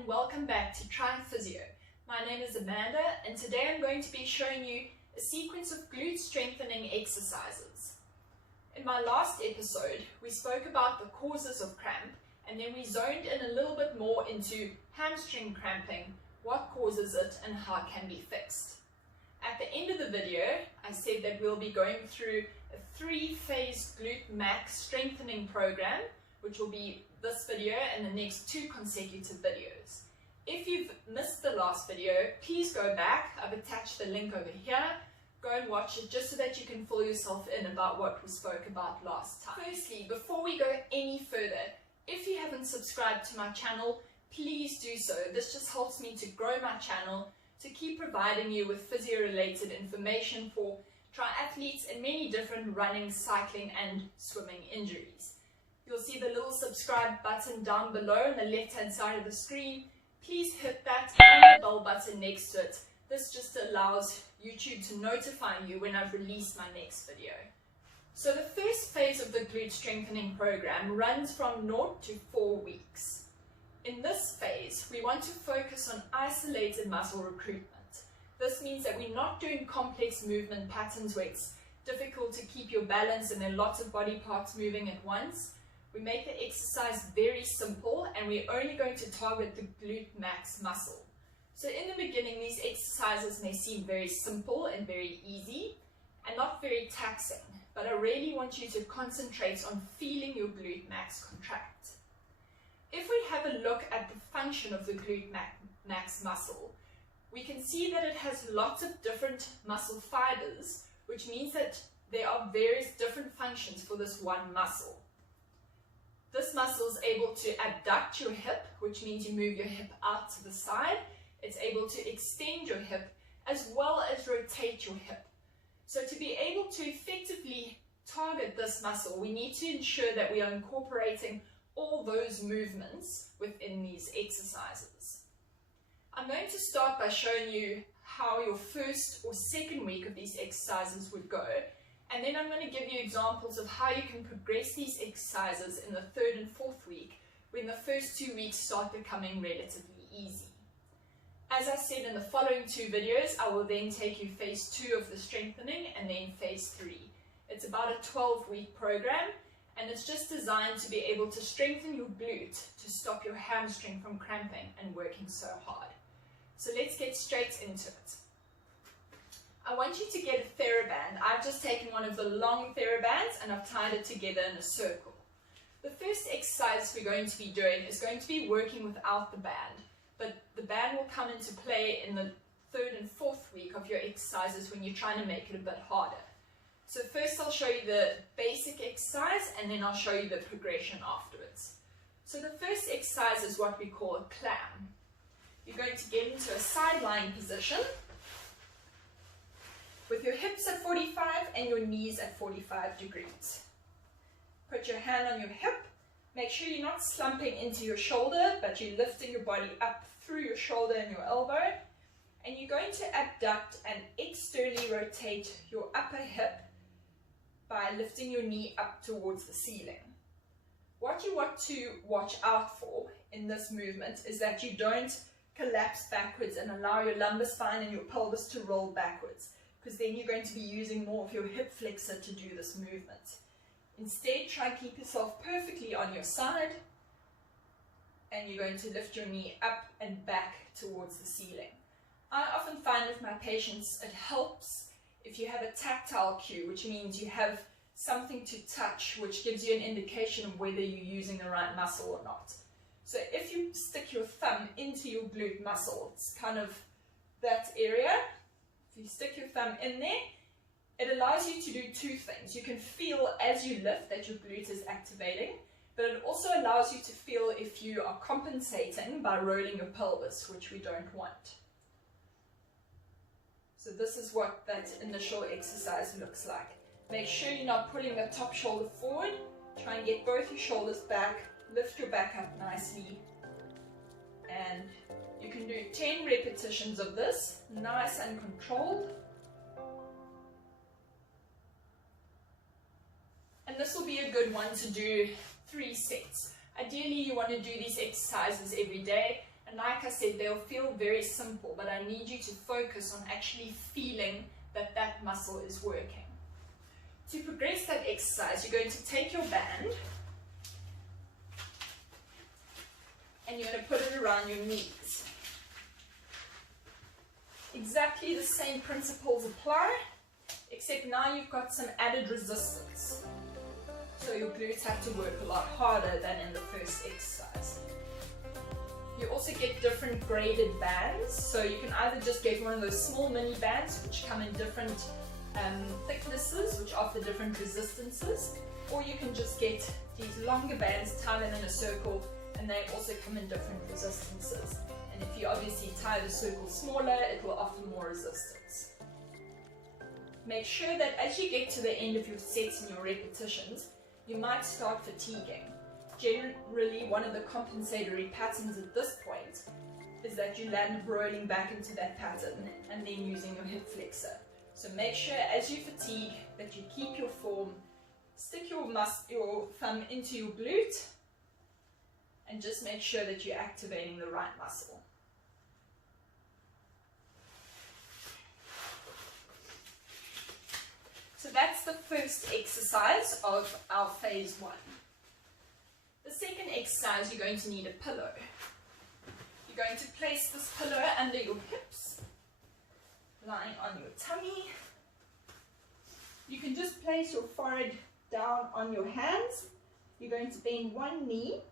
and welcome back to TriPhysio. My name is Amanda and today I'm going to be showing you a sequence of glute strengthening exercises. In my last episode we spoke about the causes of cramp and then we zoned in a little bit more into hamstring cramping, what causes it and how it can be fixed. At the end of the video I said that we'll be going through a 3-phase glute max strengthening program, which will be this video and the next 2 consecutive videos. If you've missed the last video, please go back. I've attached the link over here. Go and watch it just so that you can fill yourself in about what we spoke about last time. Firstly, before we go any further, if you haven't subscribed to my channel, please do so. This just helps me to grow my channel, to keep providing you with physio-related information for triathletes and many different running, cycling and swimming injuries. You'll see the little subscribe button down below on the left hand side of the screen. Please hit that and the bell button next to it. This just allows YouTube to notify you when I've released my next video. So the first phase of the glute strengthening program runs from 0 to 4 weeks. In this phase, we want to focus on isolated muscle recruitment. This means that we're not doing complex movement patterns where it's difficult to keep your balance and there are lots of body parts moving at once. We make the exercise very simple and we're only going to target the glute max muscle. So in the beginning, these exercises may seem very simple and very easy and not very taxing, but I really want you to concentrate on feeling your glute max contract. If we have a look at the function of the glute max muscle, we can see that it has lots of different muscle fibers, which means that there are various different functions for this one muscle. This muscle is able to abduct your hip, which means you move your hip out to the side. It's able to extend your hip as well as rotate your hip. So to be able to effectively target this muscle, we need to ensure that we are incorporating all those movements within these exercises. I'm going to start by showing you how your first or second week of these exercises would go. And then I'm going to give you examples of how you can progress these exercises in the 3rd and 4th week when the first 2 weeks start becoming relatively easy. As I said in the following 2 videos, I will then take you phase 2 of the strengthening and then phase 3. It's about a 12-week program and it's just designed to be able to strengthen your glute to stop your hamstring from cramping and working so hard. So let's get straight into it. I want you to get a theraband. I've just taken one of the long therabands and I've tied it together in a circle. The first exercise we're going to be doing is going to be working without the band, but the band will come into play in the 3rd and 4th week of your exercises when you're trying to make it a bit harder. So first I'll show you the basic exercise and then I'll show you the progression afterwards. So the first exercise is what we call a clam. You're going to get into a side lying position with your hips at 45 and your knees at 45 degrees. Put your hand on your hip. Make sure you're not slumping into your shoulder, but you're lifting your body up through your shoulder and your elbow. And you're going to abduct and externally rotate your upper hip by lifting your knee up towards the ceiling. What you want to watch out for in this movement is that you don't collapse backwards and allow your lumbar spine and your pelvis to roll backwards, because then you're going to be using more of your hip flexor to do this movement. Instead, try and keep yourself perfectly on your side and you're going to lift your knee up and back towards the ceiling. I often find with my patients it helps if you have a tactile cue, which means you have something to touch which gives you an indication of whether you're using the right muscle or not. So if you stick your thumb into your glute muscle, it's kind of that area. If you stick your thumb in there, it allows you to do 2 things. You can feel as you lift that your glute is activating, but it also allows you to feel if you are compensating by rolling your pelvis, which we don't want. So this is what that initial exercise looks like. Make sure you're not pulling the top shoulder forward. Try and get both your shoulders back. Lift your back up nicely. And you can do 10 repetitions of this, nice and controlled. And this will be a good one to do 3 sets. Ideally, you want to do these exercises every day, And like I said, they'll feel very simple, but I need you to focus on actually feeling that that muscle is working. To progress that exercise, you're going to take your band and you're going to put it around your knees. Exactly the same principles apply, except now you've got some added resistance. So your glutes have to work a lot harder than in the first exercise. You also get different graded bands, so you can either just get one of those small mini bands which come in different thicknesses, which offer different resistances, or you can just get these longer bands, tie them in a circle, and they also come in different resistances. And if you obviously tie the circle smaller, it will offer more resistance. Make sure that as you get to the end of your sets and your repetitions, you might start fatiguing. Generally, one of the compensatory patterns at this point is that you land rolling back into that pattern and then using your hip flexor. So make sure as you fatigue that you keep your form, stick your thumb into your glute, and just make sure that you're activating the right muscle. So that's the first exercise of our phase 1. The second exercise, you're going to need a pillow. You're going to place this pillow under your hips, lying on your tummy. You can just place your forehead down on your hands. You're going to bend one knee.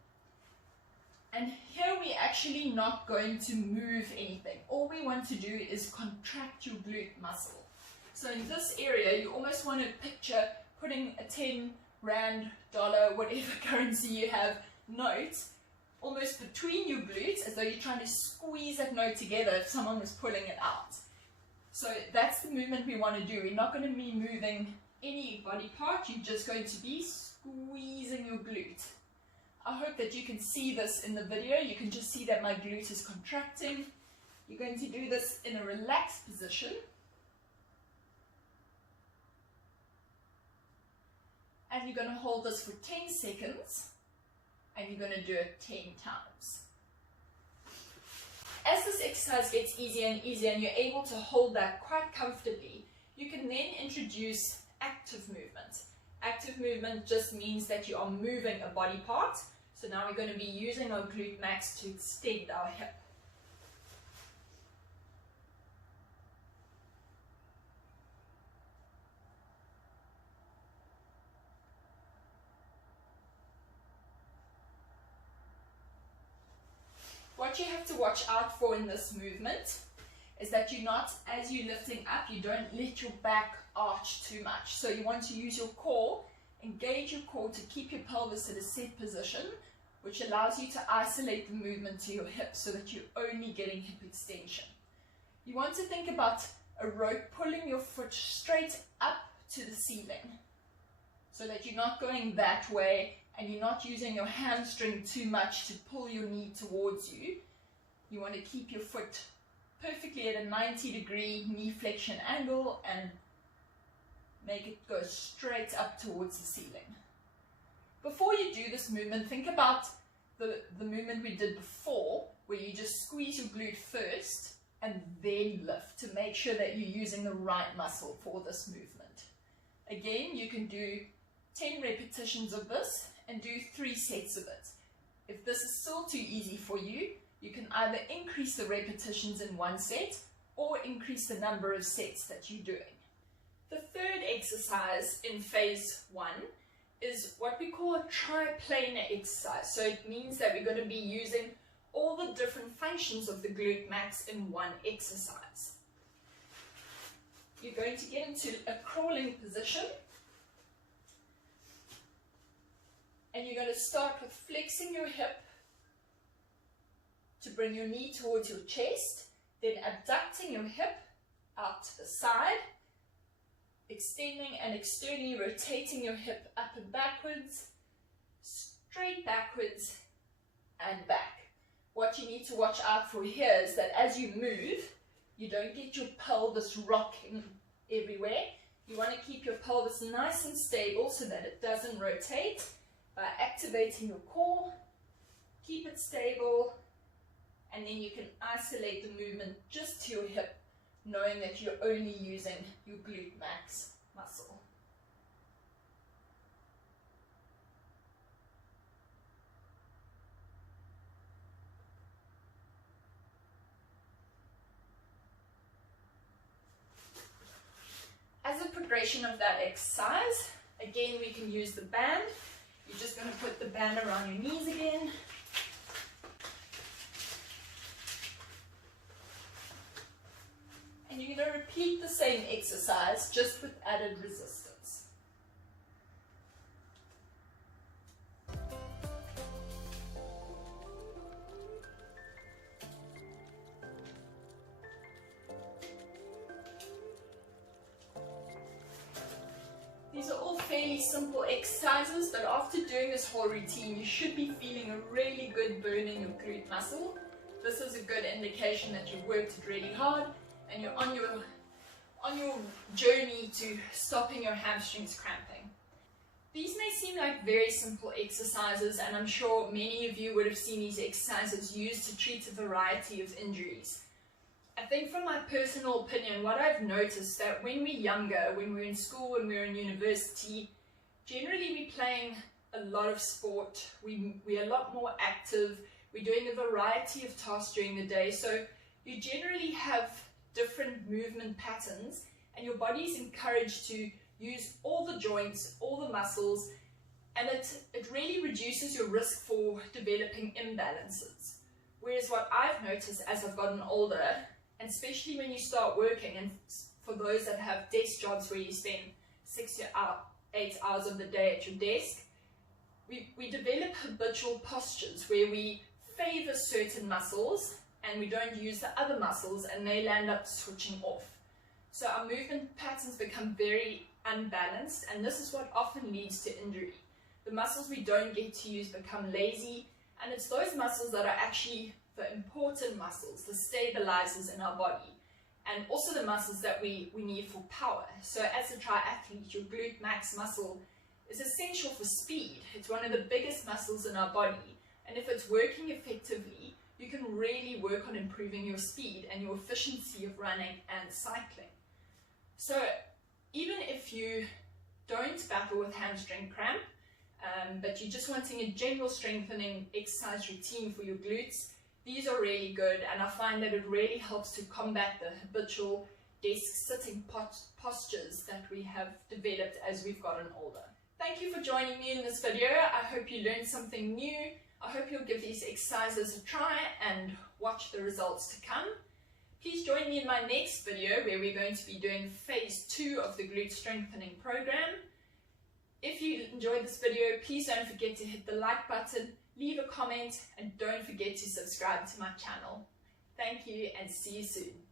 And here we're actually not going to move anything. All we want to do is contract your glute muscle. So in this area, you almost want to picture putting a 10 rand, dollar, whatever currency you have, note almost between your glutes, as though you're trying to squeeze that note together if someone was pulling it out. So that's the movement we want to do. We're not going to be moving any body part, you're just going to be squeezing your glute. I hope that you can see this in the video. You can just see that my glute is contracting. You're going to do this in a relaxed position. And you're going to hold this for 10 seconds, and you're going to do it 10 times. As this exercise gets easier and easier and you're able to hold that quite comfortably, you can then introduce active movement. Active movement just means that you are moving a body part. So now we're going to be using our glute max to extend our hip. What you have to watch out for in this movement is that you're not, as you're lifting up, you don't let your back arch too much. So you want to use your core, engage your core to keep your pelvis at a set position, which allows you to isolate the movement to your hips so that you're only getting hip extension. You want to think about a rope pulling your foot straight up to the ceiling so that you're not going that way and you're not using your hamstring too much to pull your knee towards you. You want to keep your foot perfectly at a 90-degree knee flexion angle and make it go straight up towards the ceiling. Before you do this movement, think about the movement we did before, where you just squeeze your glute first and then lift to make sure that you're using the right muscle for this movement. Again, you can do 10 repetitions of this and do 3 sets of it. If this is still too easy for you, you can either increase the repetitions in one set or increase the number of sets that you're doing. The third exercise in phase 1 is what we call a triplanar exercise. So it means that we're going to be using all the different functions of the glute max in one exercise. You're going to get into a crawling position. And you're going to start with flexing your hip to bring your knee towards your chest, then abducting your hip out to the side, extending and externally rotating your hip up and backwards, straight backwards and back. What you need to watch out for here is that as you move, you don't get your pelvis rocking everywhere. You want to keep your pelvis nice and stable so that it doesn't rotate. By activating your core, keep it stable, and then you can isolate the movement just to your hip, knowing that you're only using your glute max muscle. As a progression of that exercise, again we can use the band. You're just going to put the band around your knees again. And you're going to repeat the same exercise, just with added resistance. These are all fairly simple exercises, but after doing this whole routine, you should be feeling a really good burn in your glute muscle. This is a good indication that you've worked it really hard and you're on your journey to stopping your hamstrings cramping. These may seem like very simple exercises, and I'm sure many of you would have seen these exercises used to treat a variety of injuries. I think from my personal opinion, what I've noticed that when we're younger, when we're in school, when we're in university, generally we're playing a lot of sport, we're a lot more active, we're doing a variety of tasks during the day, so you generally have different movement patterns and your body is encouraged to use all the joints, all the muscles, and it really reduces your risk for developing imbalances. Whereas what I've noticed as I've gotten older, and especially when you start working, and for those that have desk jobs where you spend 6 to 8 hours of the day at your desk, we develop habitual postures where we favor certain muscles and we don't use the other muscles, and they land up switching off. So our movement patterns become very unbalanced, and this is what often leads to injury. The muscles we don't get to use become lazy, and it's those muscles that are actually the important muscles, the stabilizers in our body, and also the muscles that we need for power. So as a triathlete, your glute max muscle is essential for speed. It's one of the biggest muscles in our body, and if it's working effectively, you can really work on improving your speed and your efficiency of running and cycling. So even if you don't battle with hamstring cramp, but you're just wanting a general strengthening exercise routine for your glutes, these are really good, and I find that it really helps to combat the habitual desk sitting postures that we have developed as we've gotten older. Thank you for joining me in this video. I hope you learned something new. I hope you'll give these exercises a try and watch the results to come. Please join me in my next video where we're going to be doing phase 2 of the glute strengthening program. If you enjoyed this video, please don't forget to hit the like button, leave a comment, and don't forget to subscribe to my channel. Thank you and see you soon.